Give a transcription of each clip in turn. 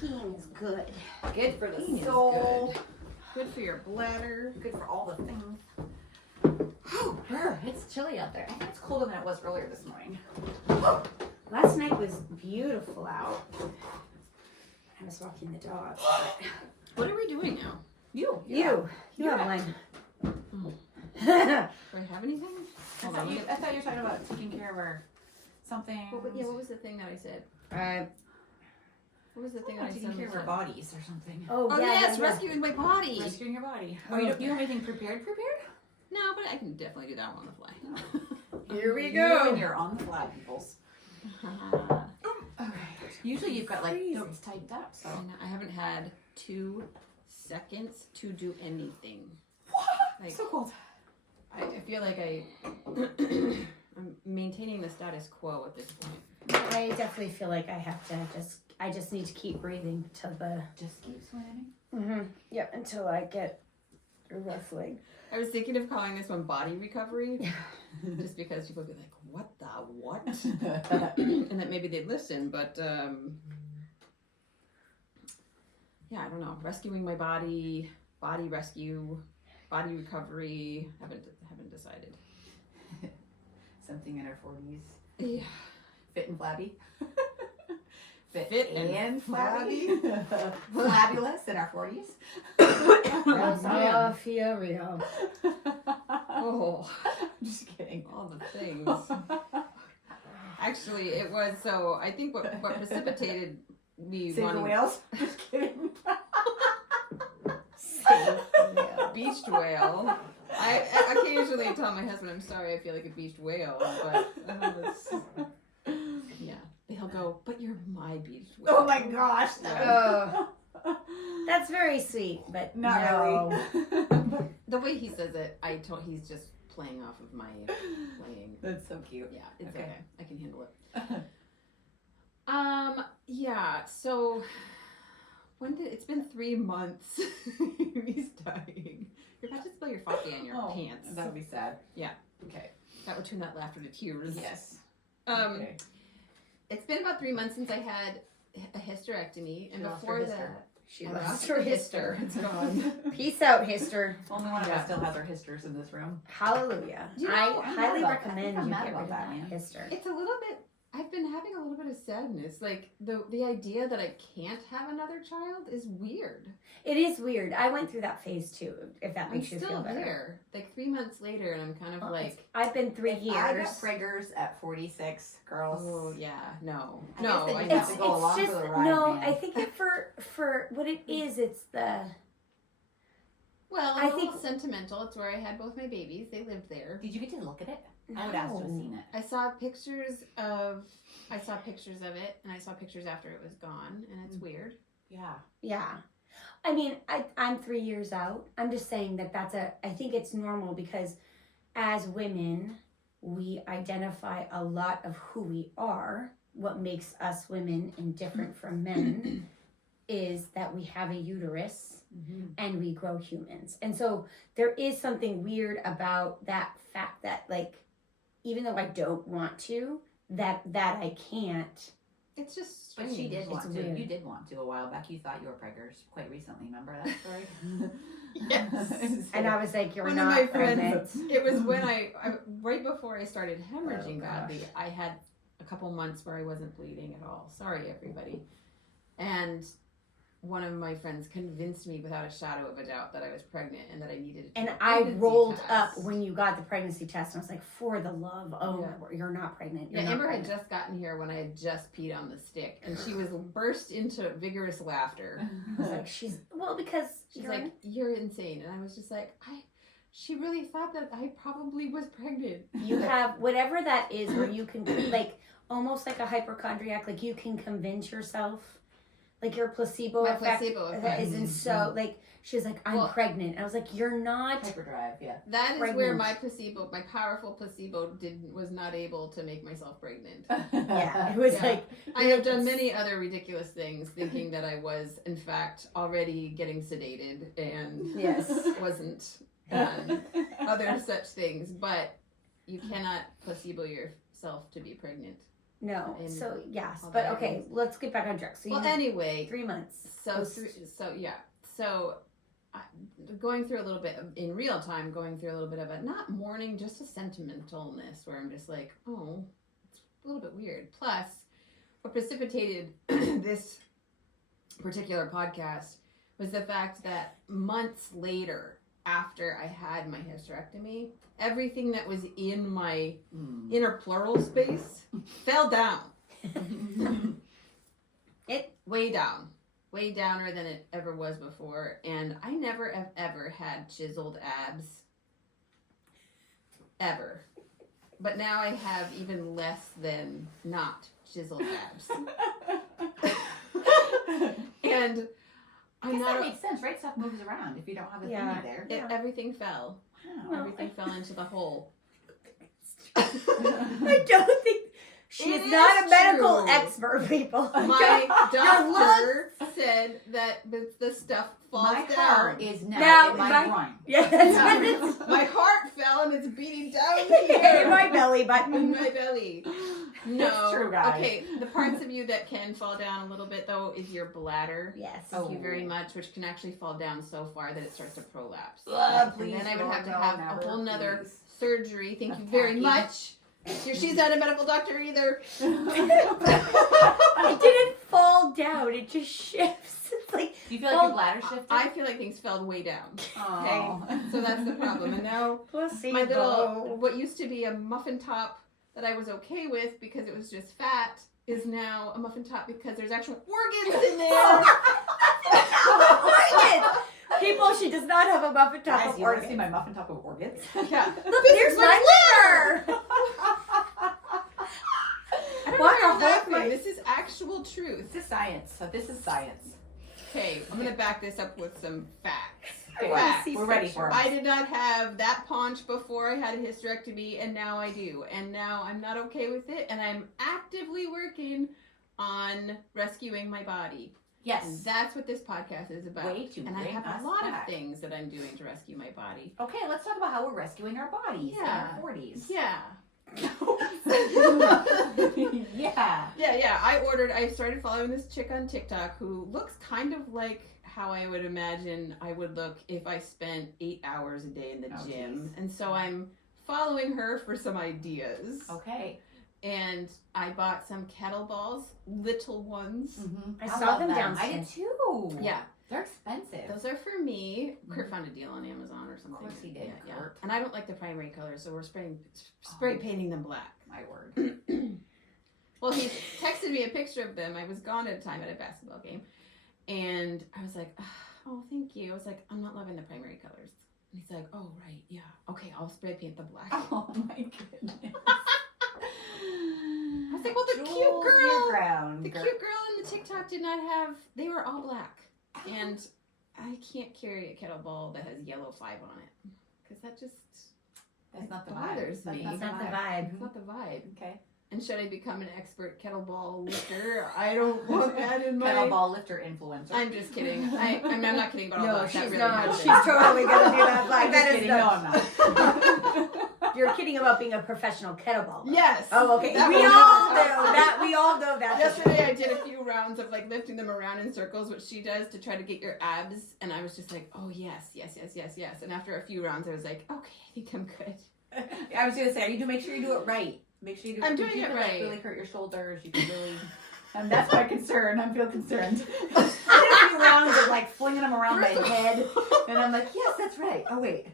Peeing is good. Good for the Peeing soul. Good for your bladder. Good for all the things. It's chilly out there. I think it's colder than it was earlier this morning. Last night was beautiful out. I was walking the dog. What are we doing now? You Yeah. have one. Do I have anything? I thought you were talking about taking care of our something. What was the thing that I said? What was the thing that I taking said? care of our bodies or something. Oh, Oh yeah, yes, yeah. rescuing my body. Rescuing your body. Oh, Oh, you don't have anything prepared? No, but I can definitely do that one on the fly. Here we You go. and you're on the fly, peoples. Okay. Usually you've got like Crazy. notes typed up, so. I haven't had 2 seconds to do anything. What? Like, So cold. I feel like I'm maintaining the status quo at this point. I definitely feel like I have to I just need to keep breathing till the, Just keep swimming. yep, until I get a rough leg. I was thinking of calling this one body recovery, just because people would be like, "What the what?" and that maybe they'd listen, but yeah, I don't know. Rescuing my body, body rescue, body recovery. Haven't decided. Something in our 40s. Yeah. Fit and flabby. Fit and flabby. Fabulous in our 40s. Rosa Fiorio. Oh, I'm just kidding. all the things. Actually, it was so. I think what precipitated me Save the wanting whales. Just kidding. beached whale. I occasionally tell my husband I'm sorry I feel like a beached whale, but yeah, he'll go, but you're my beached whale. Oh my gosh. That's very sweet, but Not no. really. The way he says it, he's just playing off of my playing. That's so cute. Yeah, it's Okay. okay. I can handle it. Yeah, so it's been 3 months. He's dying. You're about to spill your coffee on your pants. That would be sad. Yeah. Okay. That would turn that laughter to tears. Yes. Okay. It's been about 3 months since I had a hysterectomy, and before that, She I lost lost her her hister. It's gone. Peace out, hister. Only one of us still has our histers in this room. Hallelujah. You know, I I'm highly mad about that. recommend I'm you mad get about rid of that, that man. hister. It's a little bit. I've been having a little bit of sadness. Like the idea that I can't have another child is weird. It is weird. I went through that phase too, if that I'm makes you still feel better. there, like 3 months later, and I'm kind of like, I've been 3 If years. I got Friggers at 46, girls. oh yeah, no, I no. guess I that you know. have to go along just for the ride, no. man. I think it for what it is, it's the Well, I it's a think- little sentimental. It's where I had both my babies. They lived there. Did you get to look at it? I would ask to have seen it. I saw pictures of it, and I saw pictures after it was gone, and it's weird. Yeah. Yeah. I mean, I'm 3 years out. I'm just saying that I think it's normal because as women, we identify a lot of who we are. What makes us women and different from men is that we have a uterus and we grow humans. And so there is something weird about that fact that, like, even though I don't want to, that I can't. It's just But strange. she did want to. weird. You did want to a while back. You thought you were preggers quite recently. Remember that story? Yes. And I was like, you're One not of my pregnant. friends. It was when I right before I started hemorrhaging Oh, badly. gosh. I had a couple months where I wasn't bleeding at all. Sorry, everybody. And one of my friends convinced me without a shadow of a doubt that I was pregnant and that I needed to And do a I pregnancy rolled test. up when you got the pregnancy test, and I was like, for the love, Yeah. you're not pregnant. You're Yeah, not Amber had pregnant. just gotten here when I had just peed on the stick, and she was burst into vigorous laughter. I was like, because She's you're like, "You're insane," and I was just like, She really thought that I probably was pregnant. you have whatever that is, where you can like almost like a hypochondriac, like you can convince yourself, like your placebo My effect. placebo That effect. isn't so like. She was like, I'm Well- pregnant. And I was like, you're not. Hyperdrive, yeah. That is where Pregnant. my placebo, my powerful placebo, was not able to make myself pregnant. Yeah, it was Yeah. like I have done many other ridiculous things, thinking that I was, in fact, already getting sedated and Yes. wasn't. Other such things, but you cannot placebo yourself to be pregnant. No. And So yes, all but the okay. items. Let's get back on track. So Well, you anyway, 3 months. so Post- yeah. So going through a little bit in real time, going through a little bit of a not mourning, just a sentimentalness where I'm just like, oh, it's a little bit weird. Plus, what precipitated this particular podcast was the fact that months later, after I had my hysterectomy, everything that was in my inner pleural space fell down. Way down. Way downer than it ever was before. And I never have ever had chiseled abs. Ever. But now I have even less than not chiseled abs. And I guess that makes sense, right? Stuff moves around if you don't have a thingy there. Everything fell. Wow. Everything fell into the hole. I don't think she's It not is a medical true. expert, people. My Your doctor said that the stuff falls My down. heart is now Now, in my my- groin. Yeah, that's what it's My heart fell and it's beating down in here. my belly In button. my belly. No. That's true, guys. Okay, the parts of you that can fall down a little bit though is your bladder. Yes. Thank you Oh. very much, which can actually fall down so far that it starts to prolapse. Please, and then I would Lord, have to no, have never, a whole nother please. surgery. Thank you That's very tacky. much. She's not a medical doctor either. It didn't fall down. It just shifts. It's like Do you feel like your bladder shifted? I feel like things fell way down. Oh. So that's the problem. And now we'll see. my little, what used to be a muffin top that I was okay with because it was just fat is now a muffin top because there's actual organs in there. People, she does not have a muffin top Guys, of you want to see organs. my muffin top of organs? Yeah. Look, there's my liver. I don't What know a exactly. whole- This is actual truth. This is science. So this is science. Okay, I'm gonna back this up with some facts. I wanna Facts. see We're ready for it. I did not have that paunch before I had a hysterectomy, and now I do. And now I'm not okay with it, and I'm actively working on rescuing my body. And Yes. that's what this podcast is about. Way to and I bring have us a lot back. of things that I'm doing to rescue my body. Okay, let's talk about how we're rescuing our bodies in Yeah. our 40s. Yeah. Yeah. Yeah. I started following this chick on TikTok who looks kind of like how I would imagine I would look if I spent 8 hours a day in the Oh, gym. geez. And so I'm following her for some ideas. Okay. And I bought some kettlebells, little ones. Mm-hmm. I saw love them I did downstairs. too. Yeah. They're expensive. Those are for me. Kurt found a deal on Amazon or something. Of course he did, Yeah. Kurt. And I don't like the primary colors, so we're spray painting them black. My word. Well, he texted me a picture of them. I was gone at a time at a basketball game. And I was like, oh, thank you. I was like, I'm not loving the primary colors. And he's like, oh, right. Yeah. Okay, I'll spray paint the black. Oh my goodness. I was like, well, the Jules cute girl. Ground, The cute girl in the TikTok did not have, they were all black. And I can't carry a kettlebell that has yellow 5 on it. Because that just That's not the bothers vibe. me. That's It's not the vibe. vibe. it's not the vibe. Okay. And should I become an expert kettlebell lifter? I don't want that in my... Kettlebell lifter influencer. I'm just kidding. I'm not kidding about all No, that. she's That really not. happened. She's totally gonna do that. Like I'm that just is kidding. the- No, I'm not. You're kidding about being a professional kettlebell. Yes. Oh, okay. That We was- all know that. We all know that. Yesterday I did a few rounds of like lifting them around in circles, which she does to try to get your abs, and I was just like, oh yes. And after a few rounds, I was like, okay, I think I'm good. I was gonna say, make sure you do it right. Make sure you do it. I'm because doing you it can, right. Like, really hurt your shoulders. You can really. And that's my concern. I feel concerned. I did a few rounds of like flinging them around my head, and I'm like, yes, that's right. Oh wait.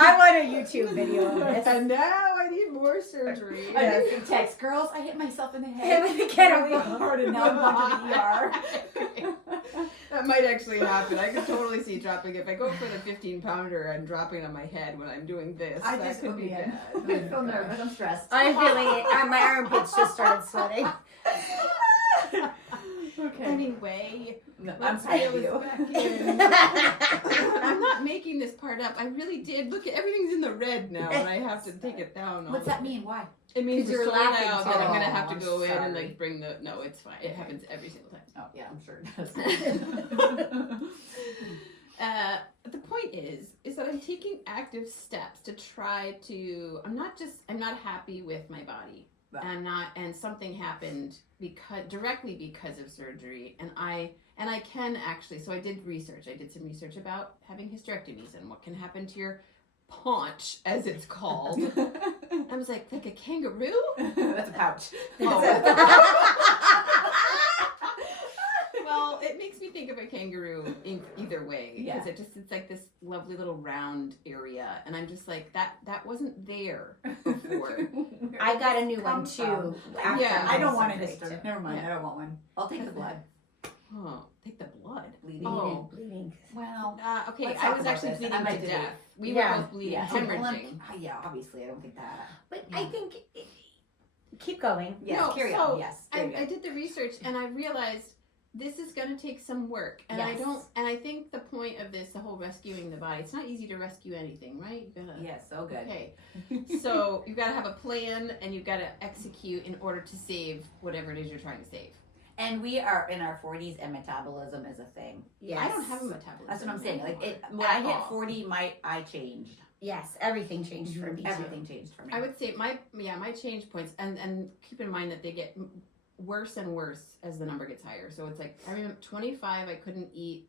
I want a YouTube video of this. And now I need more surgery. I just get text, girls. I hit myself in the Hit head with the really kettlebell. hard, and now I'm going to the ER. That might actually happen. I could totally see dropping. If I go for the 15-pounder and dropping on my head when I'm doing this, I that just could put be me in. bad. I feel nervous. I'm stressed. I'm feeling it. My armpits just started sweating. Okay. Anyway, No, I'm let's proud reel of this you. back in. I'm not making this part up. I really did. Look, everything's in the red now, and I have to take it down. all What's the that way. mean? Why? It means 'Cause you're you're so laughing loud too that I'm gonna loud. have to I'm go in and sorry. like bring the. No, it's fine. It happens every single time. Oh yeah, I'm sure it does. The point is that I'm taking active steps to try to. I'm not happy with my body. Right. And something happened directly because of surgery, and I can actually. So I did research. I did some research about having hysterectomies and what can happen to your paunch, as it's called. I was like a kangaroo? That's a pouch. Well, it makes me think of a kangaroo in either way, because Yeah. it's like this lovely little round area, and I'm just like that wasn't there before. I got a new one too. After Yeah, I don't my want a surgery, history. too. Never mind. Yeah. I don't want one. I'll take the blood. Oh, take the blood. Bleeding. Oh. Bleeding. Well, Okay, Let's I talk was about actually this. bleeding I might to do death. We Yeah. were both bleeding, yeah. hemorrhaging. Yeah, obviously, I don't think that. But Yeah. I think, keep going. Yes, No, carry so on. Yes. There you go. I did the research, and I realized this is going to take some work, and Yes. I think the point of this, the whole rescuing the body, it's not easy to rescue anything, right? You gotta, Yes, so good. Okay, so you've got to have a plan, and you've got to execute in order to save whatever it is you're trying to save. And we are in our 40s, and metabolism is a thing. Yes. I don't have a metabolism. That's what I'm saying. Like anymore. when I At hit all. 40, I changed. Yes, everything changed for me too. Everything changed for me. I would say my change points, and keep in mind that they get worse and worse as the number gets higher. So it's like I remember 25, I couldn't eat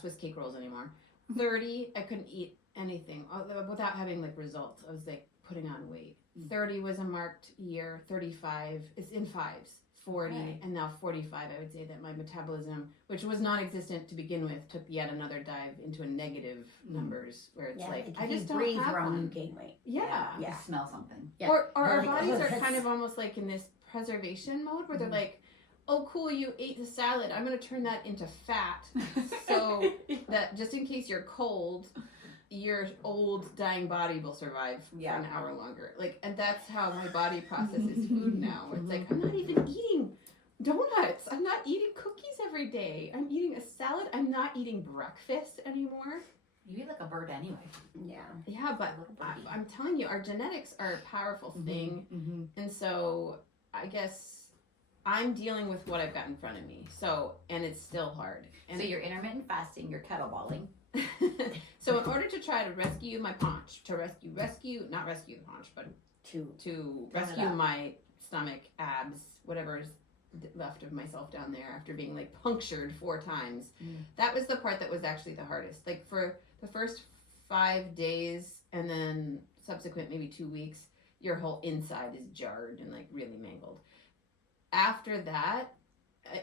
Swiss cake rolls anymore. 30, I couldn't eat anything without having like results. I was like putting on weight. 30 was a marked year. 35, it's in fives. 40 Okay. and now 45. I would say that my metabolism, which was non-existent to begin with, took yet another dive into a negative numbers where it's Yeah, like if I you just don't breathe have wrong, you one. gain weight. Yeah. You Yeah. smell something. Yeah. Or our Like, bodies are oh, kind of almost like in this preservation mode where they're like, oh, cool, you ate the salad. I'm going to turn that into fat so that just in case you're cold, your old dying body will survive for Yeah. an hour longer. Like, and that's how my body processes food now. It's like, I'm not even eating donuts. I'm not eating cookies every day. I'm eating a salad. I'm not eating breakfast anymore. You eat like a bird anyway. Yeah. Yeah, but Little birdie. I'm telling you, our genetics are a powerful thing. Mm-hmm. And so I guess I'm dealing with what I've got in front of me. So, and it's still hard. And So you're intermittent fasting, you're kettleballing. so in order to try to rescue my paunch, not rescue the paunch, but to Tone it rescue up. my stomach, abs, whatever's left of myself down there after being like punctured 4 times. That was the part that was actually the hardest. Like for the first 5 days and then subsequent maybe 2 weeks, your whole inside is jarred and like really mangled. After that,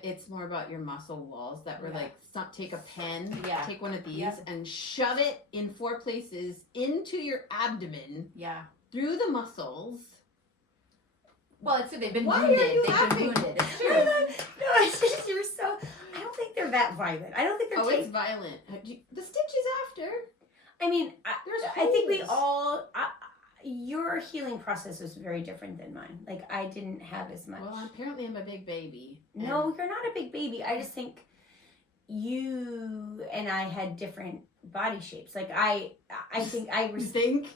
it's more about your muscle walls that were like, take a pen, take one of these and shove it in 4 places into your abdomen, through the muscles. Well, it's they've been Why wounded. are you They've laughing? been wounded. It's No, true. it's just you're so. I don't think they're that violent. I don't think they're. Oh, it's violent. The stitches after. I mean, There's I think we holes. all. Your healing process was very different than mine. Like I didn't have as much. Well, apparently I'm a big baby. No, you're not a big baby. I just think you and I had different body shapes. Like I think I was. think.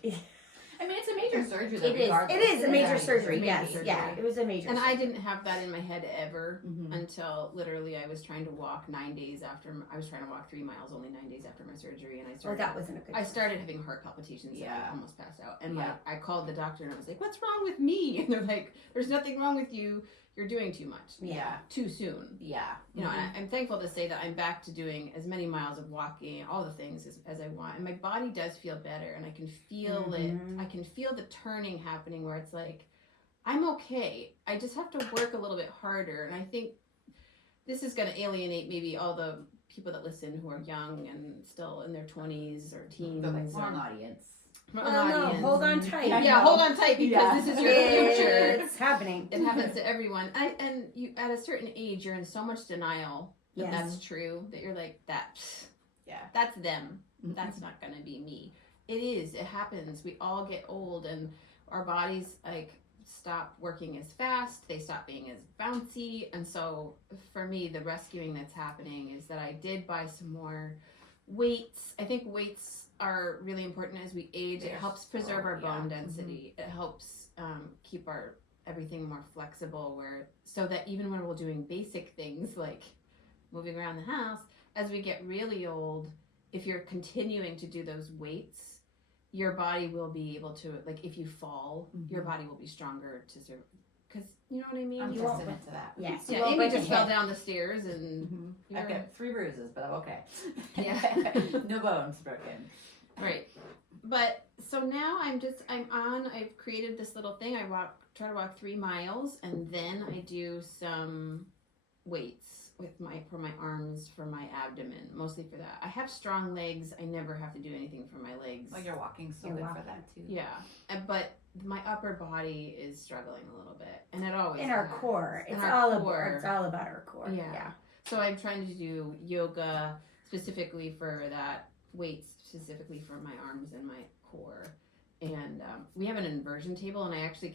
I mean, it's a major surgery. Though, It is. regardless. It is a major It's surgery. major Yes. surgery. Yeah. It was a major. And surgery. I didn't have that in my head ever Mhm. until literally I was trying to walk 9 days after. I was trying to walk 3 miles only 9 days after my surgery, and I Oh, started. that wasn't a good. I one. started having heart palpitations and I Yeah. almost passed out. And Yeah. I called the doctor and I was like, "What's wrong with me?" And they're like, "There's nothing wrong with you. You're doing too much. Yeah. Too soon." Yeah. You know, and I'm thankful to say that I'm back to doing as many miles of walking, all the things as I want. And my body does feel better and I can feel Mhm. it. I can feel the turning happening where it's like, I'm okay. I just have to work a little bit harder. And I think this is going to alienate maybe all the people that listen who are young and still in their 20s or teens. The like, or- wrong audience. wrong Well, no, audience. hold on tight. I Yeah, know. hold on tight because Yeah. this is your future. It's happening. It happens to everyone. And you, at a certain age, you're in so much denial that Yes. that's true, that you're like, Yeah. that's them. That's not going to be me. It is. It happens. We all get old and our bodies like stop working as fast. They stop being as bouncy. And so for me, the rescuing that's happening is that I did buy some more weights. I think weights are really important as we age. It They're helps preserve our so- yeah. bone density. It helps keep our everything more flexible so that even when we're doing basic things like moving around the house, as we get really old, if you're continuing to do those weights, your body will be able to, like, if you fall, your body will be stronger to survive. Because, you know what I mean? I'm You won't- testament to that. Yes. you Yeah, won't Amy break a just fell hip. down the stairs and I've you're- got 3 bruises, but I'm okay. Yeah. No bones broken. right. But so now I've created this little thing. Try to walk 3 miles, and then I do some weights for my arms, for my abdomen, mostly for that. I have strong legs. I never have to do anything for my legs. Well, you're walking so You're good walking for that too. Yeah, but my upper body is struggling a little bit, and it always In our has. core. In It's our all core. about. It's all about our core. Yeah. Yeah. So I'm trying to do yoga specifically for that, weights specifically for my arms and my core. And we have an inversion table, and I actually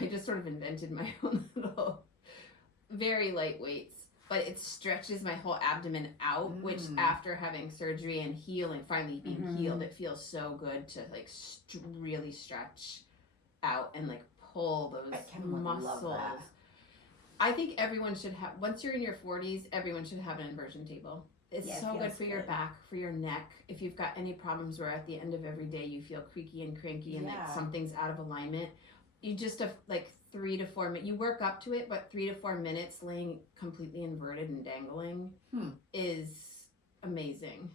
I just sort of invented my own little, very light weights, but it stretches my whole abdomen out, which after having surgery and finally being healed, it feels so good to like really stretch out and like pull those I kind of muscles. love that. I think everyone should have, once you're in your 40s, everyone should have an inversion table. It's Yeah, it so good feels for your good. back, for your neck. If you've got any problems where at the end of every day you feel creaky and cranky and like Yeah. something's out of alignment, you just have like 3 to 4 minutes. You work up to it, but 3 to 4 minutes laying completely inverted and dangling is amazing.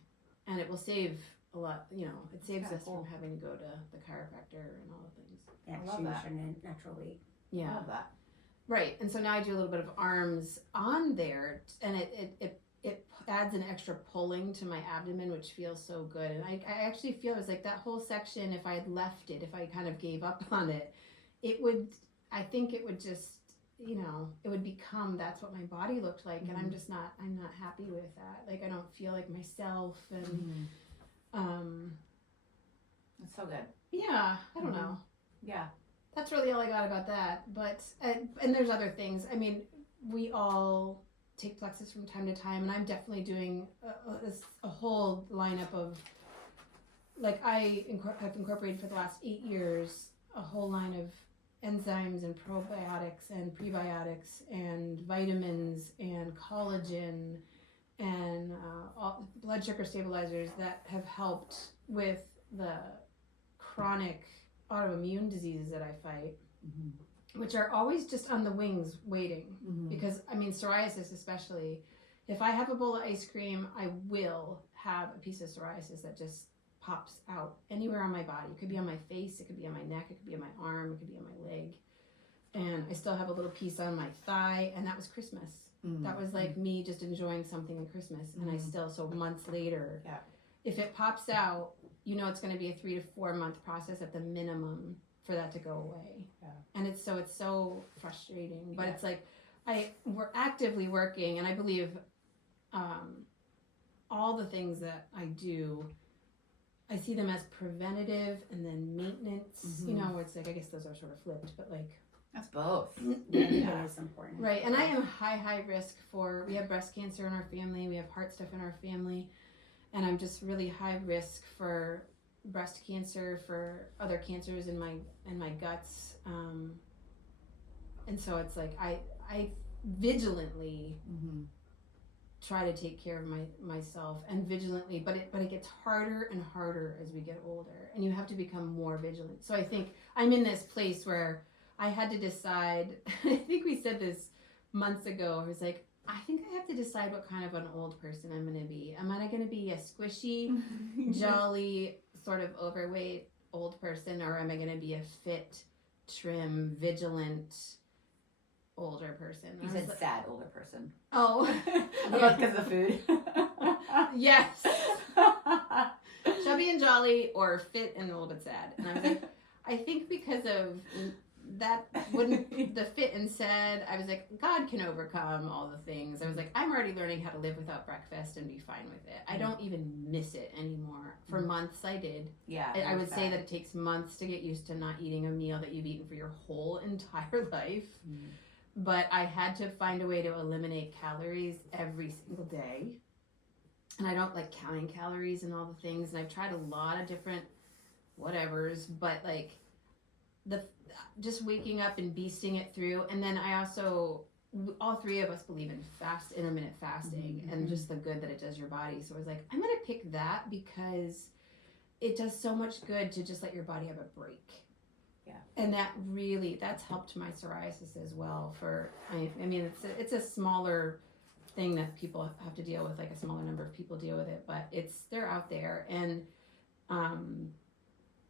And it will save a lot, it saves kinda us cool. from having to go to the chiropractor and all the things. Yeah, I love shoes that. and a natural weight. I Yeah. love that. Right, and so now I do a little bit of arms on there, and it adds an extra pulling to my abdomen, which feels so good. And I actually feel it's like that whole section, if I had left it, if I kind of gave up on it, I think it would just, it would become, that's what my body looked like, and I'm not happy with that. Like, I don't feel like myself, and, It's so good. yeah, I don't know. Yeah. That's really all I got about that. But and there's other things. I mean, we all take plexus from time to time, and I'm definitely doing a whole lineup of, like, I've incorporated for the last 8 years a whole line of enzymes and probiotics and prebiotics and vitamins and collagen and all blood sugar stabilizers that have helped with the chronic autoimmune diseases that I fight, which are always just on the wings waiting. Because, I mean, psoriasis especially, if I have a bowl of ice cream, I will have a piece of psoriasis that just pops out anywhere on my body. It could be on my face, it could be on my neck, it could be on my arm, it could be on my leg. And I still have a little piece on my thigh, and that was Christmas. That was like me just enjoying something at Christmas. And I still, so months later, if it pops out, it's going to be a 3 to 4 month process at the minimum for that to go away. And it's so frustrating, but it's like we're actively working, and I believe all the things that I do, I see them as preventative and then maintenance. It's like, I guess those are sort of flipped, but like, That's both. That is important. right. And I am high risk we have breast cancer in our family, we have heart stuff in our family, and I'm just really high risk for breast cancer, for other cancers in my guts, and so it's like I vigilantly try to take care of myself, and vigilantly, but it gets harder and harder as we get older, and you have to become more vigilant. So I think I'm in this place where I had to decide. I think we said this months ago. I was like, I think I have to decide what kind of an old person I'm going to be. Am I going to be a squishy, jolly, sort of overweight old person, or am I going to be a fit, trim, vigilant older person? You said sad older person. Oh, Because of food. yes. Chubby and jolly, or fit and a little bit sad. And I was like, I think because of that, wouldn't the fit and sad, I was like, God can overcome all the things. I was like, I'm already learning how to live without breakfast and be fine with it. I don't even miss it anymore. For months I did. Yeah. I would say that it takes months to get used to not eating a meal that you've eaten for your whole entire life. But I had to find a way to eliminate calories every single day. And I don't like counting calories and all the things. And I've tried a lot of different whatevers, but like just waking up and beasting it through. And then I also all three of us believe in intermittent fasting, and just the good that it does your body. So I was like, I'm gonna pick that because it does so much good to just let your body have a break. Yeah. And that's helped my psoriasis as well. I mean, it's a smaller thing that people have to deal with, like a smaller number of people deal with it, but they're out there. And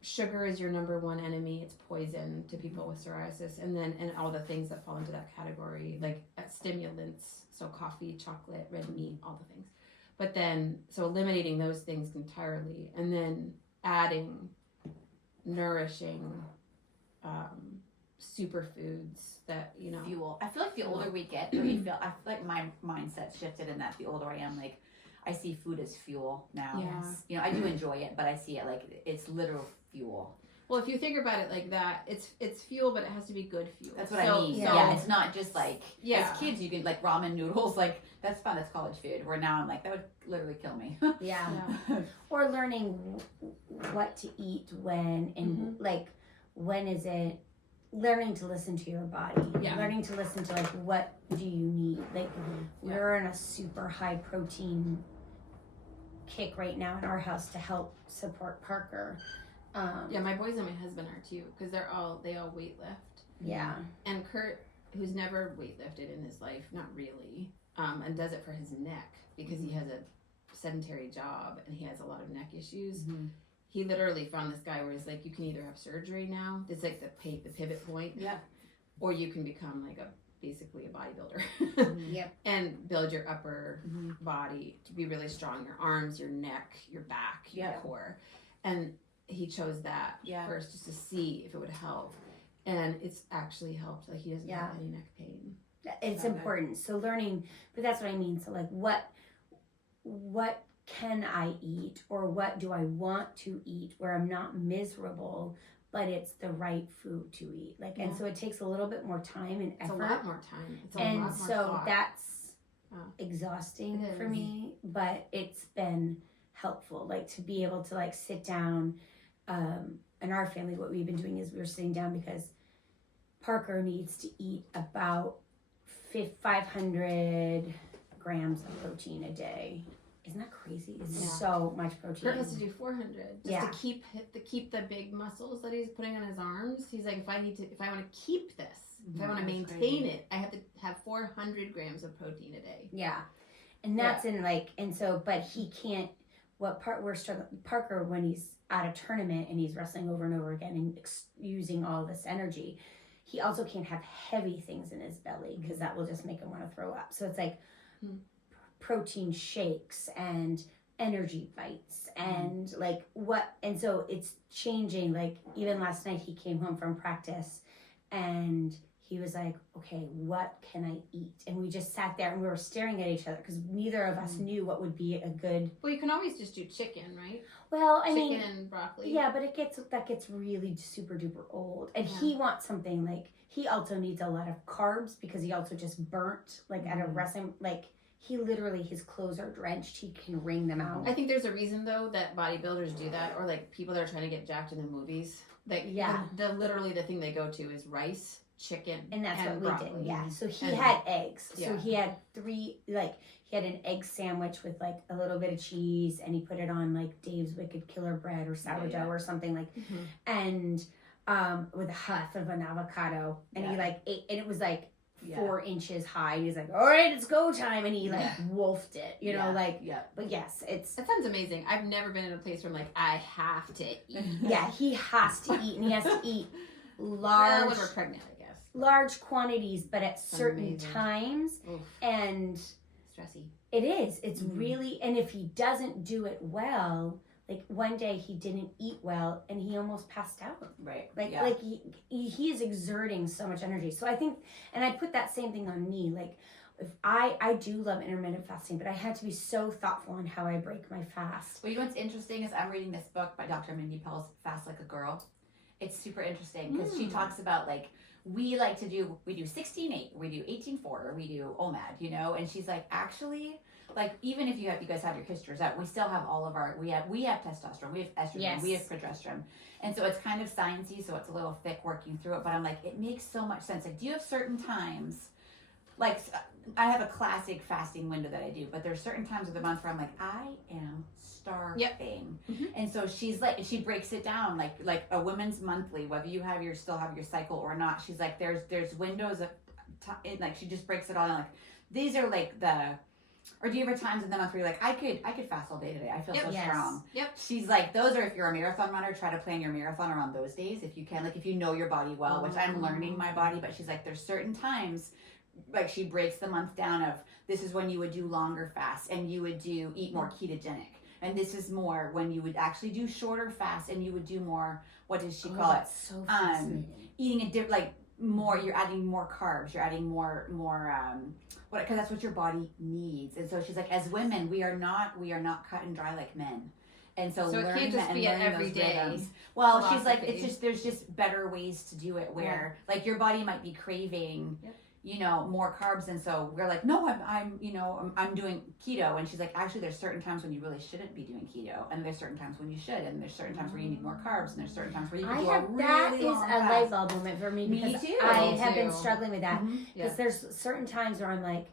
sugar is your number one enemy. It's poison to people with psoriasis, and all the things that fall into that category, like stimulants, so coffee, chocolate, red meat, all the things. But then, so eliminating those things entirely, and then adding nourishing superfoods that, fuel. I feel like the older we get, I feel like my mindset shifted in that the older I am, like I see food as fuel now. Yeah. I do enjoy it, but I see it like it's literal fuel. Well, if you think about it like that, it's fuel, but it has to be good fuel. That's what I mean. Yeah. It's not just like, as kids, you can like ramen noodles, like that's fun, that's college food. Where now I'm like, that would literally kill me. Yeah. Or learning what to eat when, and like, when is it, learning to listen to your body. Yeah. Learning to listen to like, what do you need? Like, we're in a super high protein kick right now in our house to help support Parker. My boys and my husband are too, because they all weightlift. Yeah. And Kurt, who's never weightlifted in his life, not really, and does it for his neck because he has a sedentary job and he has a lot of neck issues. He literally found this guy where he's like, you can either have surgery now, it's like the pivot point, or you can become like basically a bodybuilder. Yep. And build your upper body to be really strong, your arms, your neck, your back, your core. And he chose that first just to see if it would help, and it's actually helped. Like, he doesn't have any neck pain. It's important. So learning, but that's what I mean. So like, what can I eat, or what do I want to eat where I'm not miserable, but it's the right food to eat. Like, and so it takes a little bit more time and effort. It's a lot more time. It's a and lot more so thought. that's exhausting for me, but it's been helpful. Like, to be able to like sit down. In our family, what we've been doing is we're sitting down because Parker needs to eat about 500 grams of protein a day. Isn't that crazy? It's so much protein. Kurt has to do 400 just to keep the big muscles that he's putting on his arms. He's like, if I want to keep this, if I want to maintain it, I have to have 400 grams of protein a day. Yeah, and that's in like, and so, but he can't. We're struggling. Parker, when he's at a tournament and he's wrestling over and over again and using all this energy, he also can't have heavy things in his belly because that will just make him want to throw up. So it's like protein shakes and energy bites and like and so it's changing. Like, even last night he came home from practice and he was like, okay, what can I eat? And we just sat there and we were staring at each other because neither of us knew what would be a good. Well, you can always just do chicken, right? Well, I mean, mean, chicken and broccoli. Yeah, but that gets really super duper old. And he wants something like, he also needs a lot of carbs because he also just burnt like at a wrestling, like he literally, his clothes are drenched. He can wring them out. I think there's a reason though that bodybuilders do that, or like people that are trying to get jacked in the movies. Like, the literally the thing they go to is rice, chicken, and that's what broccoli. we did. Yeah. So he had eggs. Yeah. So he had he had an egg sandwich with like a little bit of cheese, and he put it on like Dave's Wicked Killer bread or sourdough or something like, and with a half of an avocado, and he like ate, and it was like 4 inches high. And he's like, all right, it's go time, and he like wolfed it, you know, like. But yes, that sounds amazing. I've never been in a place where I'm like, I have to eat. Yeah, he has to eat, and he has to eat large. When we're pregnant, I guess. Large quantities, but at certain times. Oof. And stressy. It is. It's really, and if he doesn't do it well, like one day he didn't eat well and he almost passed out. Right. Like he is exerting so much energy. So I think, and I put that same thing on me. Like, if I do love intermittent fasting, but I had to be so thoughtful on how I break my fast. Well, you know what's interesting is I'm reading this book by Dr. Mindy Pell's Fast Like a Girl. It's super interesting because she talks about like, we do 16-8, we do 18-4, we do OMAD, you know, and she's like, actually, like, even if you guys have your histers out, we still have all of our, we have testosterone, we have estrogen, we have progesterone. And so it's kind of sciencey, so it's a little thick working through it, but I'm like, it makes so much sense. Like, do you have certain times like I have a classic fasting window that I do, but there's certain times of the month where I'm like, I am starving. And so she's like, she breaks it down like a women's monthly, whether you still have your cycle or not. She's like, there's windows of like she just breaks it all down. Like these are like or do you ever times in the month where you're like, I could fast all day today. I feel so strong. She's like, those are if you're a marathon runner, try to plan your marathon around those days if you can. Like if you know your body well, which I'm learning my body, but she's like, there's certain times, like she breaks the month down of this is when you would do longer fasts and you would eat more ketogenic. And this is more when you would actually do shorter fasts and you would do more, what does she call it? So fascinating. Eating more, you're adding more carbs, you're adding more because that's what your body needs. And so she's like, as women, we are not cut and dry like men. And so it can't just be an everyday. Well, she's like, it's just there's just better ways to do it where like your body might be craving more carbs, and so we're like, no, I'm doing keto, and she's like, actually there's certain times when you really shouldn't be doing keto, and there's certain times when you should, and there's certain times where you need more carbs, and there's certain times where you can do a really that is long a fast. light bulb moment for me because Me too. I Me have been too. struggling with that because there's certain times where I'm like,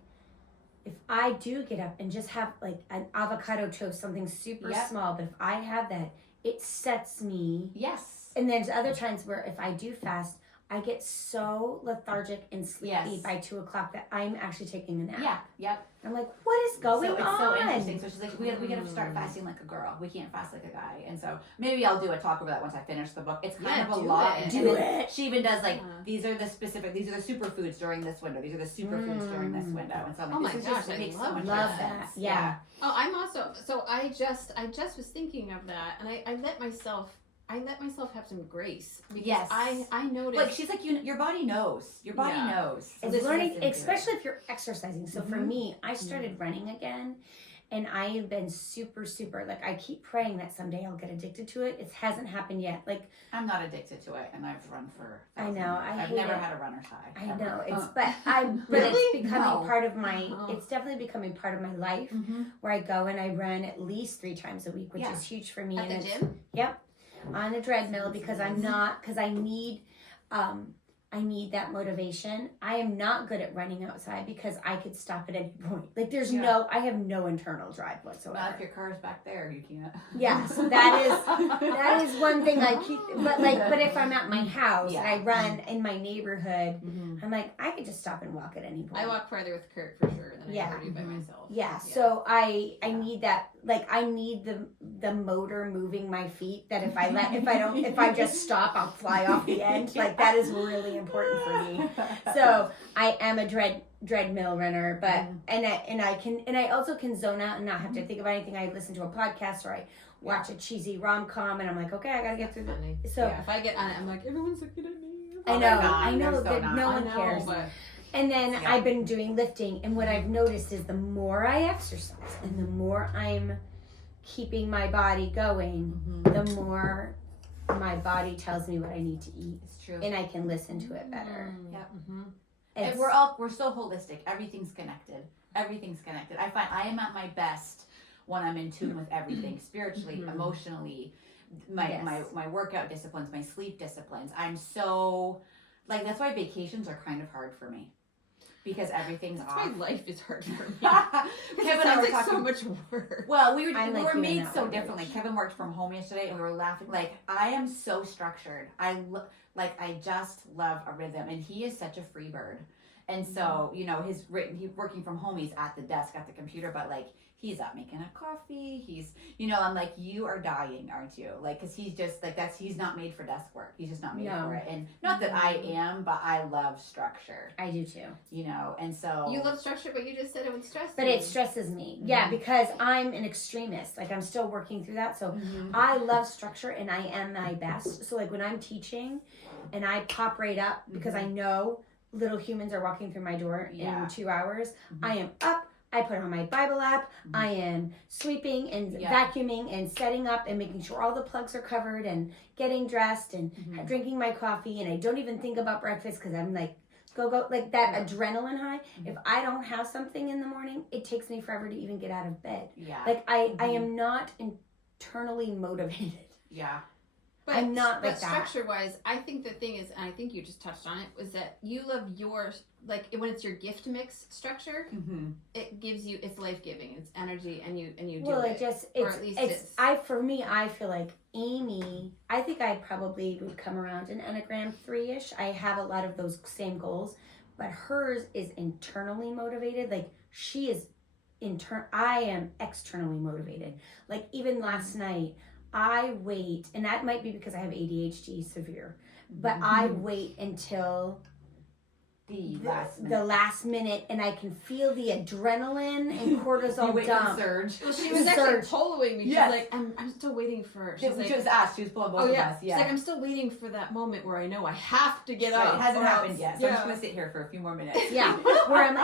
if I do get up and just have like an avocado toast, something super small, but if I have that, it sets me. Yes. And there's other times where if I do fast, I get so lethargic and sleepy by 2:00 that I'm actually taking a nap. Yeah. Yep. I'm like, what is going on? It's so interesting. So she's like, we got to start fasting like a girl. We can't fast like a guy. And so maybe I'll do a talk over that once I finish the book. It's kind of a lot. Do it. She even does like these are the superfoods during this window. These are the superfoods during this window. And so I'm like, I makes so much love sense. that. Yeah. Oh, I'm also I just was thinking of that, and I let myself have some grace because I noticed, like she's like, your body knows. Your body knows. So it's learning, especially if you're exercising. So for me, I started running again, and I have been super like I keep praying that someday I'll get addicted to it. It hasn't happened yet. Like I'm not addicted to it, and I've run for. I know. I've never had a runner's high. I know ever. but it's becoming part of my. It's definitely becoming part of my life where I go and I run at least 3 times a week, which is huge for me. At the gym. Yep. On a treadmill because I need that motivation. I am not good at running outside because I could stop at any point. Like I have no internal drive whatsoever. Not if your car's back there, you can't. Yes, that is one thing I keep. But if I'm at my house and I run in my neighborhood, I'm like I could just stop and walk at any point. I walk farther with Kurt for sure than I ever do by myself. Yeah, so I need that. Like I need the motor moving my feet. That if I just stop, I'll fly off the end. Like that is really important for me. So I am a treadmill runner, but and I also can zone out and not have to think about anything. I listen to a podcast or I watch a cheesy rom-com and I'm like, okay, I gotta get through this. So if I get on it, I'm like, everyone's looking at me. I know that no one cares. But and then I've been doing lifting, and what I've noticed is the more I exercise and the more I'm keeping my body going, the more my body tells me what I need to eat. It's true. And I can listen to it better. Yep. And we're so holistic. Everything's connected. I find I am at my best when I'm in tune with everything, spiritually, emotionally, my workout disciplines, my sleep disciplines. I'm so like that's why vacations are kind of hard for me. Because everything's off. That's why life is hard for me. Kevin and I were talking so much work. Well, we were made so differently. Kevin worked from home yesterday, and we were laughing. Like I am so structured. I just love a rhythm, and he is such a free bird. And so he's working from home. He's at the desk at the computer, but like he's up making a coffee. He's I'm like, you are dying, aren't you? Like because he's just like he's not made for desk work. He's just not made for it. And not that I am, but I love structure. I do too. And so you love structure, but you just said it would stress But you. it stresses me. Yeah, because I'm an extremist. Like I'm still working through that. So I love structure and I am my best. So like when I'm teaching and I pop right up because I know little humans are walking through my door in 2 hours, I am up. I put on my Bible app. I am sweeping and vacuuming and setting up and making sure all the plugs are covered and getting dressed and drinking my coffee. And I don't even think about breakfast because I'm like, go, like that adrenaline high. If I don't have something in the morning, it takes me forever to even get out of bed. Yeah. Like I am not internally motivated. Yeah. I'm not like but that. structure-wise, I think the thing is, and I think you just touched on it, was that you love your, like, when it's your gift mix structure, it gives you, it's life-giving, it's energy, and you Well, do it. Or at least it's for me, I feel like Amy, I think I probably would come around an Enneagram 3-ish. I have a lot of those same goals, but hers is internally motivated. Like, she is I am externally motivated. Like, even last night, I wait, and that might be because I have ADHD severe, but I wait until the last minute, and I can feel the adrenaline and cortisol dump. Surge. Well, she was actually poloing me. She's like, I'm still waiting for. She was asked. She was pulling both of us. Yeah. She's like, I'm still waiting for that moment where I know I have to get up. It hasn't happened yet, so I'm just gonna sit here for a few more minutes. Yeah,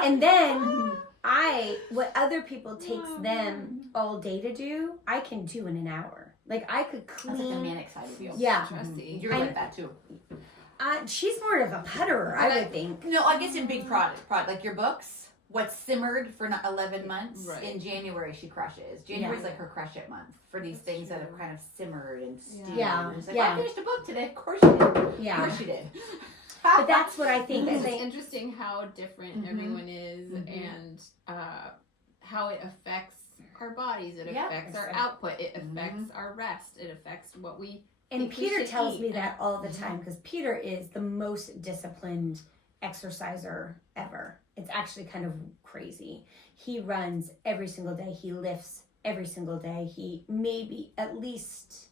and then what other people takes them all day to do, I can do in an hour. Like, I could clean. That's like the manic side of you. Yeah, you're like that too. She's more of a putterer, I would think. No, I guess in big product like your books. What's simmered for 11 months in January, she crushes. January's like her crush it month for these things that have kind of simmered and stewed. Yeah, It's like, I finished a book today. Of course you did. Yeah, of course you did. But that's what I think. It's interesting how different everyone is, and how it affects our bodies. It affects our output. It affects our rest. It affects what we. And Peter tells me that all the time, because Peter is the most disciplined exerciser ever. It's actually kind of crazy. He runs every single day. He lifts every single day. He maybe at least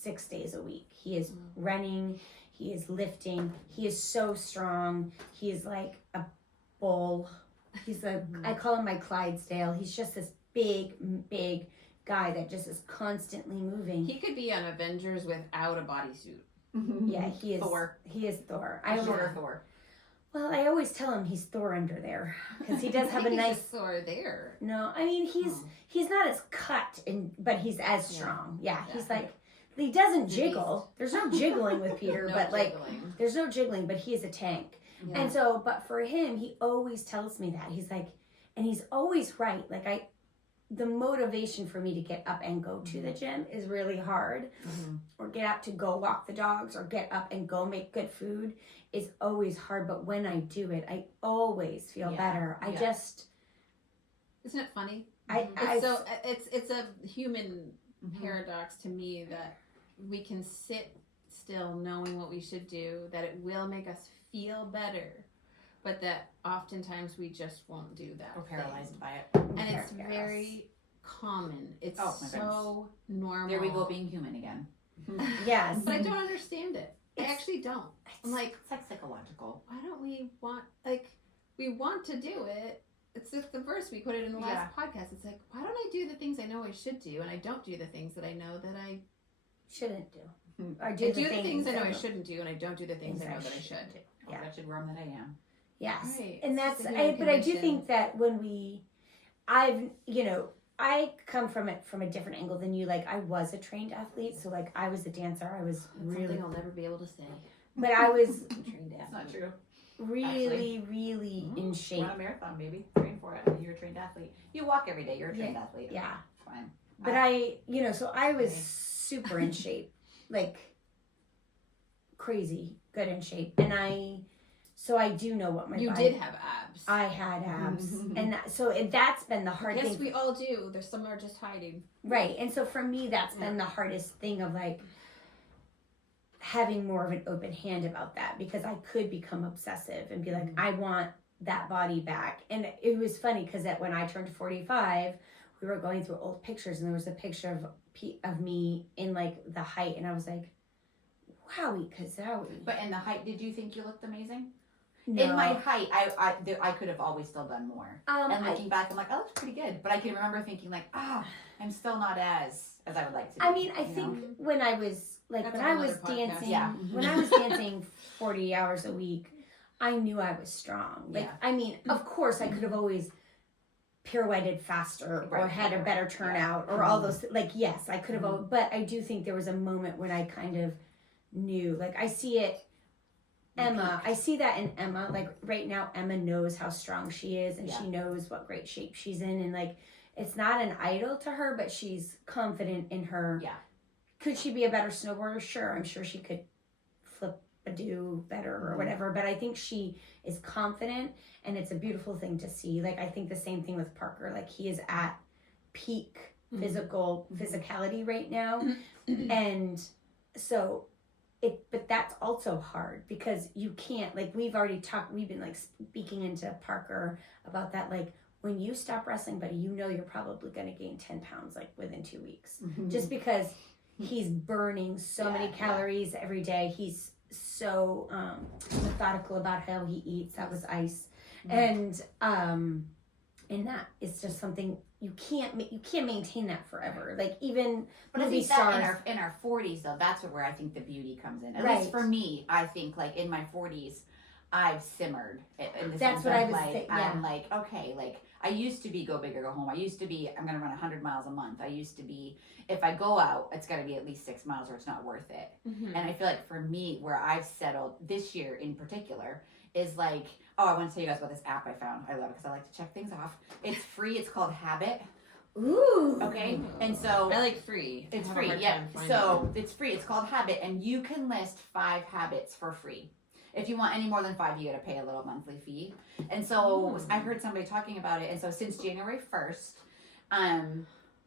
6 days a week. He is running. He is lifting. He is so strong. He is like a bull. He's I call him my Clydesdale. He's just this big guy that just is constantly moving. He could be on Avengers without a bodysuit. Yeah, he is Thor. He is Thor. Thor. Well, I always tell him he's Thor under there, because he does have a nice Thor there. No, I mean he's not as cut, but he's as strong. Yeah, he's like, he doesn't jiggle. There's no jiggling with Peter, but jiggling. There's no jiggling, but he is a tank. Yeah. And so, but for him, he always tells me that. He's like, and he's always right. Like, the motivation for me to get up and go to the gym is really hard, or get up to go walk the dogs, or get up and go make good food is always hard. But when I do it, I always feel better. I just, isn't it funny? It's a human paradox to me that we can sit still knowing what we should do, that it will make us feel better, but that oftentimes we just won't do that. Or paralyzed by it. And it's very common. It's so normal. There we go, being human again. Yes. But I don't understand it. I actually don't. I'm like, it's like psychological. Why don't we want, we want to do it. It's just the verse we put it in the last podcast. It's like, why don't I do the things I know I should do, and I don't do the things that I know that I shouldn't do. I do the things I know I shouldn't do, and I don't do the things I know that I should. Yeah, wretched worm that I am. Yes, right. And that's. But I do think that I come from it from a different angle than you. Like, I was a trained athlete, so like I was a dancer. I was really. Something I'll never be able to say. But I was trained. That's not true. Really in shape. Run a marathon, baby. Train for it. You're a trained athlete. You walk every day. You're a trained athlete. Yeah. It's fine. But so I was super in shape, like crazy good in shape, and I do know what my you body, did have abs. I had abs, and that's been the hard thing. Yes, we all do. There's some are just hiding. Right, and so for me, that's been the hardest thing of like having more of an open hand about that, because I could become obsessive and be like, I want that body back. And it was funny because when I turned 45, we were going through old pictures, and there was a picture of me in like the height, and I was like, wowie kazowie. But in the height, did you think you looked amazing? No. In my height, I could have always still done more. And looking back, I'm like, I looked pretty good. But I can remember thinking like, I'm still not as I would like to be. I mean, I think when I was like, when I was dancing 40 hours a week, I knew I was strong. Like, I mean, of course I could have always pirouetted faster or had a better turnout or all those, like, yes, I could have, but I do think there was a moment when I kind of knew, like, I see it, I see that in Emma, like right now Emma knows how strong she is, and she knows what great shape she's in, and like, it's not an idol to her, but she's confident in her Could she be a better snowboarder? Sure. I'm sure she could flip a do better or whatever. But I think she is confident, and it's a beautiful thing to see. Like, I think the same thing with Parker. Like, he is at peak physicality right now. And so but that's also hard because you can't, like, we've been like speaking into Parker about that. Like, when you stop wrestling, buddy, you know you're probably going to gain 10 pounds like within 2 weeks, just because he's burning so many calories every day. He's so methodical about how he eats. That was ice. And that is just something you can't maintain that forever. Like, even but movie I think stars that in our 40s though, that's where I think the beauty comes in. At Right. least for me, I think like in my 40s, I've simmered in the That's sense what I of was like saying, yeah. I'm like, okay, like I used to be go big or go home. I used to be I'm gonna run 100 miles a month. I used to be, if I go out, it's got to be at least 6 miles or it's not worth it. And I feel like for me, where I've settled this year in particular is like, oh, I want to tell you guys about this app I found. I love it because I like to check things off. It's free. It's called Habit. Ooh. Okay. And so I like free. it's I have a free. hard Yeah. time finding So it's free. It's called Habit, and you can list 5 habits for free. If you want any more than 5, you got to pay a little monthly fee. And so I heard somebody talking about it. And so since January 1st,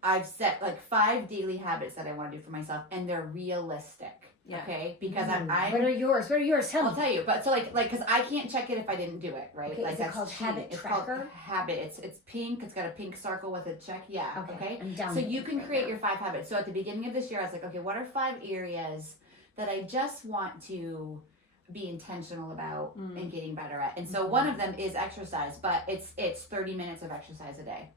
I've set like 5 daily habits that I want to do for myself, and they're realistic. Yeah. Okay. Because I'm What are yours? Tell I'll me. tell you, but so like, because I can't check it if I didn't do it, right? Okay, like is it called cheating. Habit It's Tracker? called Habit. It's pink. It's got a pink circle with a check. Yeah. Okay. I'm down. So you can right create now. your 5 habits. So at the beginning of this year, I was like, okay, what are 5 areas that I just want to be intentional about and getting better at? And so one of them is exercise, but it's 30 minutes of exercise a day.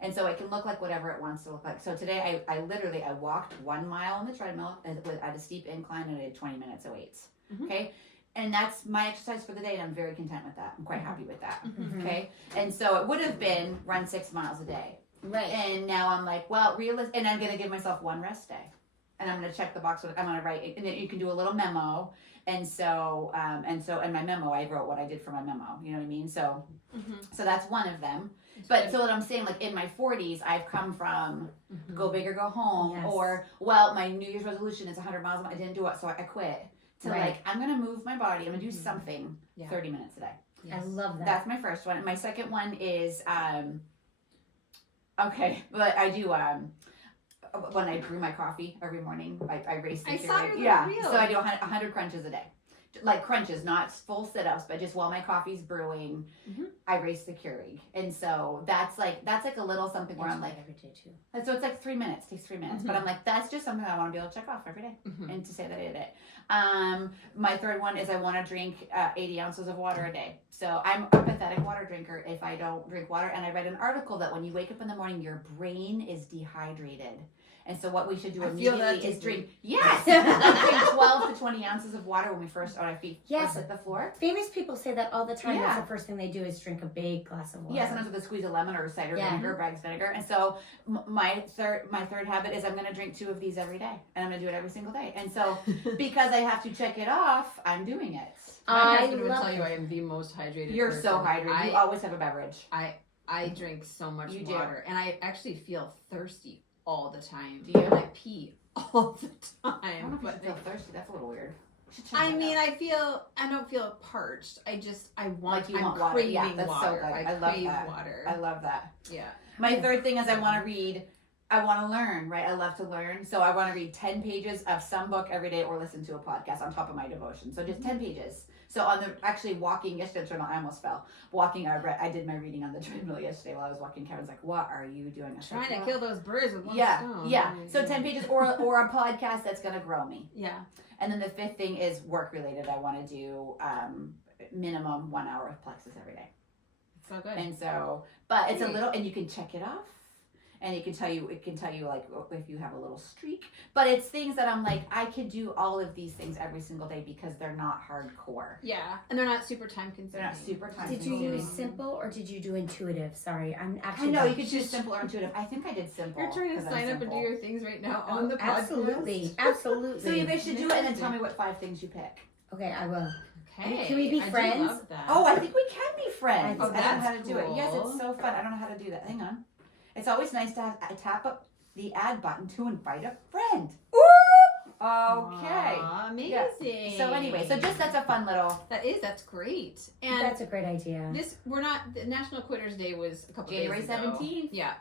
And so it can look like whatever it wants to look like. So today I literally walked 1 mile on the treadmill at a steep incline, and I did 20 minutes of weights. Okay. And that's my exercise for the day, and I'm very content with that. I'm quite happy with that. Okay. And so it would have been run 6 miles a day. Right. And now I'm like, well, and I'm going to give myself 1 rest day. And I'm going to check the box. I'm going to write, and then you can do a little memo. And so in my memo, I wrote what I did for my memo. You know what I mean? So, so that's one of them. But so what I'm saying, like in my 40s, I've come from go big or go home, Yes. or, well, my New Year's resolution is 100 miles. I didn't do it, so I quit. To Right. like, I'm going to move my body. I'm going to do something 30 minutes a day. I love that. That's my first one. My second one is, okay, but I do, when I brew my coffee every morning, I race the I Keurig. saw your Yeah, reel. so I do 100 crunches a day. Like crunches, not full sit-ups, but just while my coffee's brewing, I race the Keurig. And so that's like a little something where I'm like, every day too. and so it's like 3 minutes, takes 3 minutes. But I'm like, that's just something I want to be able to check off every day and to say that I did it. My third one is I want to drink 80 ounces of water a day. So I'm a pathetic water drinker if I don't drink water. And I read an article that when you wake up in the morning, your brain is dehydrated. And so what we should do I feel that immediately is deeply. drink, yes, drink 12 to 20 ounces of water when we first, on our feet Yes. hit the floor. Famous people say that all the time. Yeah. That's the first thing they do is drink a big glass of water. Yeah, sometimes with a squeeze of lemon or cider Yeah. vinegar, Bragg's vinegar. And so my third habit is I'm going to drink 2 of these every day, and I'm going to do it every single day. And so because I have to check it off, I'm doing it. My I husband would love tell you I am the most hydrated You're person. so hydrated. You always have a beverage. I drink so much You do. water, and I actually feel thirsty all the time. Do you? And I pee all the I don't know time. if you But feel thirsty. That's a little weird. You should check I that mean, out. I don't feel parched. I want, Like you I'm want water. craving Yeah, that's so water. good. I I love crave that. water. I love that. Yeah. My third thing is I want to read. I want to learn, right? I love to learn. So I want to read 10 pages of some book every day or listen to a podcast on top of my devotion. So just 10 pages. So on the actually walking yesterday, I almost fell. Walking, I did my reading on the treadmill yesterday while I was walking. Kevin's like, "What are you doing?" I was like, Trying to "Well." kill those birds with one stone. Yeah. So 10 pages or a podcast that's gonna grow me. Yeah. And then the fifth thing is work related. I want to do minimum 1 hour of plexus every day. So good. And so, but it's a Great. little, and you can check it off. And it can tell you like if you have a little streak. But it's things that I'm like, I could do all of these things every single day because they're not hardcore. Yeah. And they're not super time consuming. They're not super time Did you consuming. use simple or did you do intuitive? Sorry, I'm I actually. know, you could choose simple or intuitive. I think I did simple. You're trying to 'cause I'm sign up and do simple. your things right now Oh, on the podcast. absolutely, absolutely. So you guys should do it and then tell me what 5 things you pick. Okay, I will. Okay. Can we be I do friends? love that. Oh, I think we can be friends. Oh, I don't know how to that's do it. Yes, cool. it's so fun. I don't know how to do that. Hang on. It's always nice to tap up the add button to invite a friend. Ooh, Okay. Aw, amazing. Yeah. So anyway, that's a fun little That's great. And That's a great idea. the National Quitters Day was a couple January days ago. 17th. Yeah.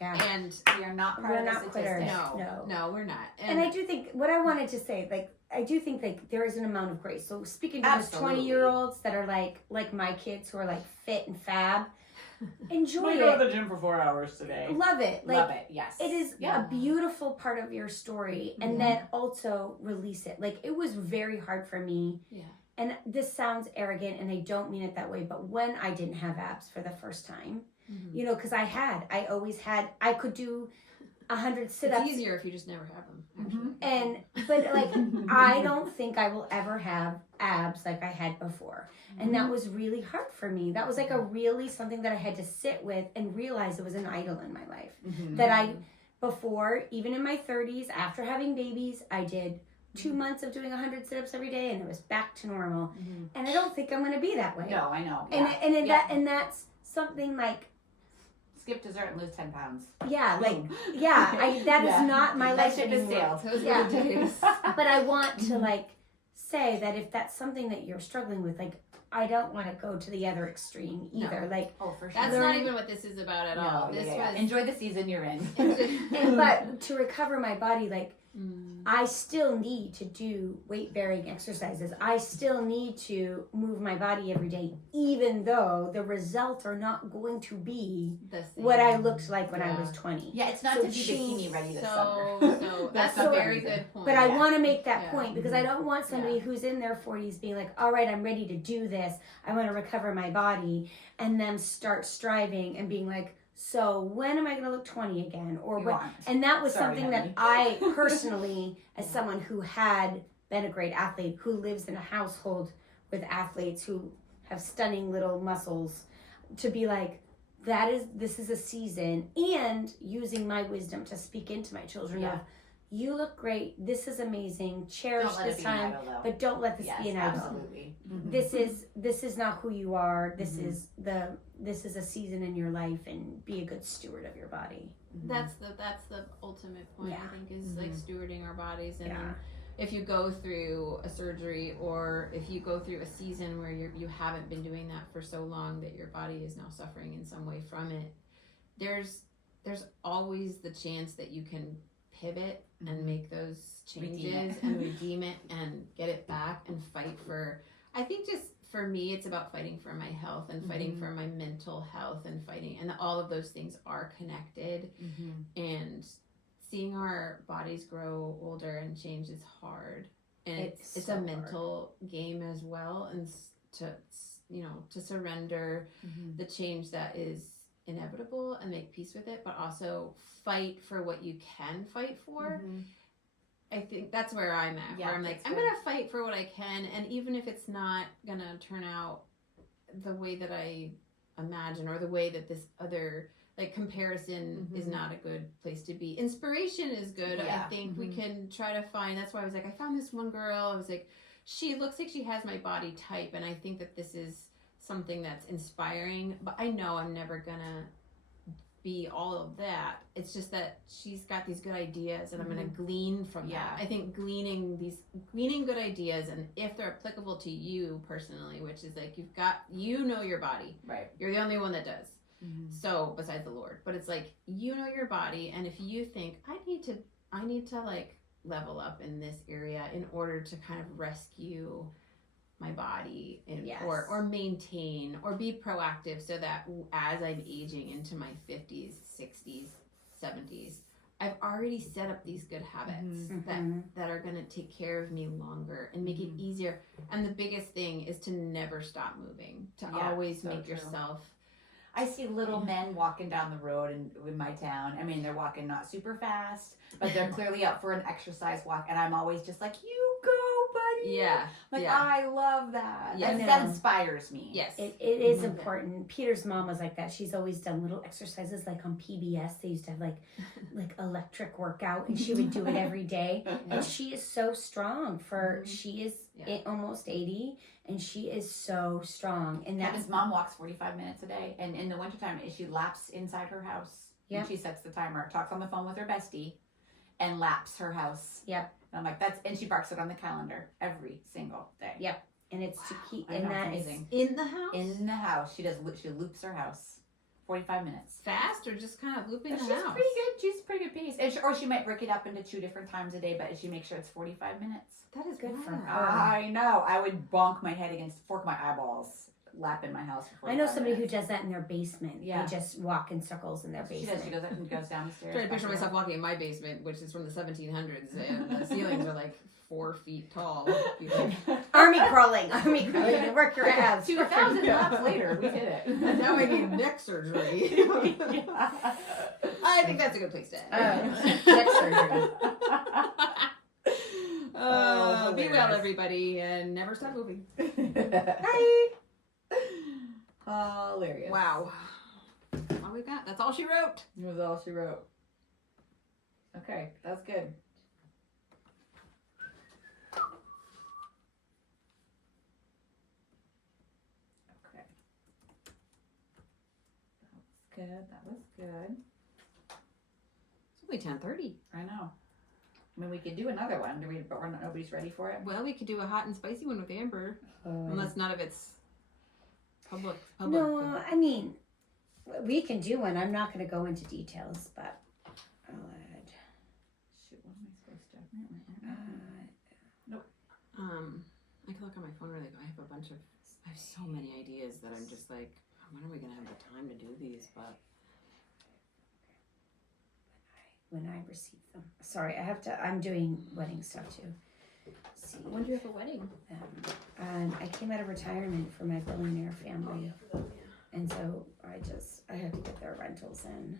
Yeah. And We are not part We're of the not quitters. statistics. no, we're not. And I do think what I wanted to say, like, I do think like there is an amount of grace. So speaking to those Absolutely. 20-year-olds that are like my kids who are like fit and fab, enjoy I go to it. the gym for 4 hours today. Love it. Like Love it. Yes. it is Yeah. a beautiful part of your story, and then also release it. Like it was very hard for me. Yeah. And this sounds arrogant, and I don't mean it that way. But when I didn't have abs for the first time, you know, because I always had, I could do 100 sit-ups. It's easier if you just never have them, actually. But like I don't think I will ever have abs like I had before. And that was really hard for me. That was like a really something that I had to sit with and realize it was an idol in my life. That I before, even in my 30s, after having babies, I did 2 months of doing 100 sit-ups every day, and it was back to normal. And I don't think I'm going to be that way. No, I know. And Yeah. and that's something like Skip dessert and lose 10 pounds. that is not my That life ship has anymore. sailed. Those Yeah. were the days. But I want to like say that if that's something that you're struggling with, like I don't want to go to the other extreme either. Like, Oh, for sure. That's Learn- not even what this is about at all. No, This yeah. was Enjoy the season you're in. but to recover my body, like I still need to do weight bearing exercises. I still need to move my body every day, even though the results are not going to be the same. what I looked like when I Yeah. was 20. Yeah, it's not So to be bikini ready this summer. So that's That's a the very reason. good point. But I Yeah. want to make that Yeah. point because I don't want somebody who's in their 40s being like, all right, I'm ready to do this. I want to recover my body. And then start striving and being like, so when am I going to look 20 again? Or You when? aren't. And that was Sorry, something honey. that I personally, as someone who had been a great athlete, who lives in a household with athletes who have stunning little muscles, to be like, this is a season, and using my wisdom to speak into my children of, you look great, this is amazing, cherish Don't let this it be time, an idol, though. but don't let this Yes, be an idol. absolutely. This is not who you are. This is a season in your life, and be a good steward of your body. That's the ultimate point. Yeah. I think is like stewarding our bodies, and Yeah. then if you go through a surgery or if you go through a season where you haven't been doing that for so long that your body is now suffering in some way from it, there's always the chance that you can pivot and make those changes Redeem it. and redeem it and get it back and fight for. I think just for me, it's about fighting for my health and fighting for my mental health and fighting, and all of those things are connected. And seeing our bodies grow older and change is hard, and It's it's so a hard. mental game as well, and to surrender the change that is inevitable and make peace with it, but also fight for what you can fight for. I think that's where I'm at, Yeah, where I'm like, that's I'm good. going to fight for what I can. And even if it's not going to turn out the way that I imagine, or the way that this other, like, comparison is not a good place to be. Inspiration is good. Yeah. I think we can try to find, that's why I was like, I found this one girl. I was like, she looks like she has my body type. And I think that this is something that's inspiring, but I know I'm never going to be all of that. It's just that she's got these good ideas, and I'm going to glean from that. I think gleaning good ideas, and if they're applicable to you personally, which is like you know your body, Right. you're the only one that does. So besides the Lord, but it's like, you know your body, and if you think I need to like level up in this area in order to kind of rescue my body or maintain or be proactive, so that as I'm aging into my 50s, 60s, 70s, I've already set up these good habits that are going to take care of me longer and make it easier. And the biggest thing is to never stop moving, to always make yourself. I see little men walking down the road in my town. I mean, they're walking not super fast, but they're clearly up for an exercise walk. And I'm always just like, you go, buddy. Yeah. Like, yeah. I love that. Yeah. That inspires me. Yes. It is important. Peter's mom was like that. She's always done little exercises, like on PBS. They used to have like electric workout, and she would do it every day. And she is so strong she is almost 80, and she is so strong. And Kevin's mom walks 45 minutes a day, and in the wintertime, she laps inside her house. Yeah. And she sets the timer, talks on the phone with her bestie, and laps her house. Yep. And I'm like, and she marks it on the calendar every single day. Yep. And it's to keep, I and know, that it's is, amazing. In the house? In the house. She loops her house. 45 minutes. Fast or just kind of looping the She's house? pretty good. She's a pretty good pace. Or she might break it up into 2 different times a day, but she makes sure it's 45 minutes. That is Good for rad. her. I know. I would bonk my head fork my eyeballs, lap in my house for 45 I know somebody minutes. who does that in their basement. Yeah. They just walk in circles in their She basement. does. She goes up and goes down the stairs. I'm trying to picture back myself there. walking in my basement, which is from the 1700s, and the ceilings are like 4 feet tall. Be like, Army crawling. To work your abs. 2,000 laps later, we did it. now I need neck surgery. I think that's a good place to end. Neck surgery. Be well, hilarious. everybody, and never stop moving. Bye. Hilarious. Wow. That's all we got. That's all she wrote. That was all she wrote. Okay, that's good. Okay. That was good. It's only 10:30. I know. I mean, we could do another one, but nobody's ready for it. Well, we could do a hot and spicy one with Amber, Um, unless none of it's public. No, I mean, we can do one. I'm not going to go into details, but I'll add. Shoot, what am I supposed to? I can look on my phone really. I have so many ideas that I'm just like, when are we gonna have the time to do these? But When I receive them. Sorry, I'm doing wedding stuff too. See, when do you have a wedding? I came out of retirement for my billionaire family. And so I had to get their rentals in.